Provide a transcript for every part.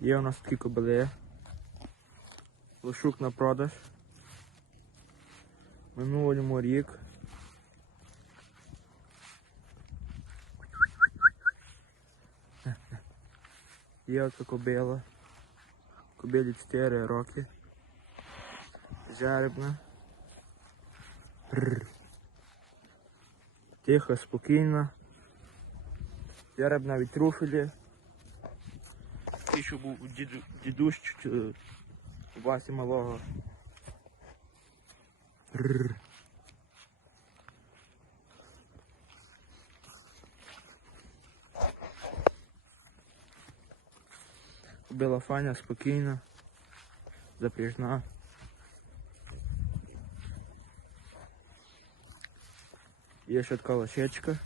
Є у нас такі кобили. Лошук на продаж. Минулому рік. Є ота кобила. Кобилі 4 роки. Жеребна. Тихо, спокійно. Жеребна від. І що був діду, дідусь у Васі малого. Била фаня спокійна, запряжна. Є ще така лошечка.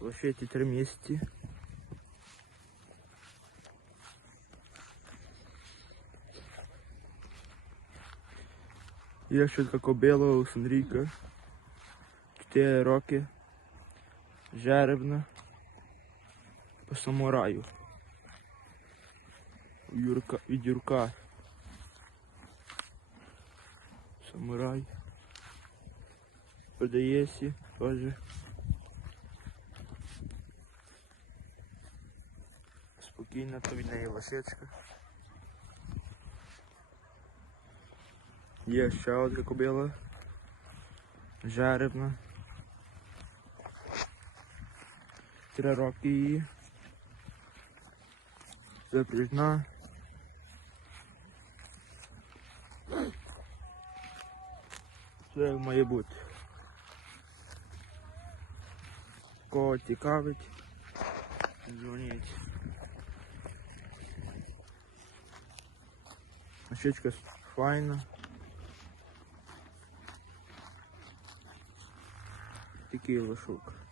Лошеті три місяці. Є ще така кобила Олександрійка. 4 роки. Жеребна. По самураю. Юрка, від Юрка. Самурай. Продається теж. Спокійна, то від неї лисичка. Є ще одна кобила. Жеребна. Три роки її. Запряжна. Все як має бути. Кого цікавить, дзвоніть. Щечка файна. Такий лошук.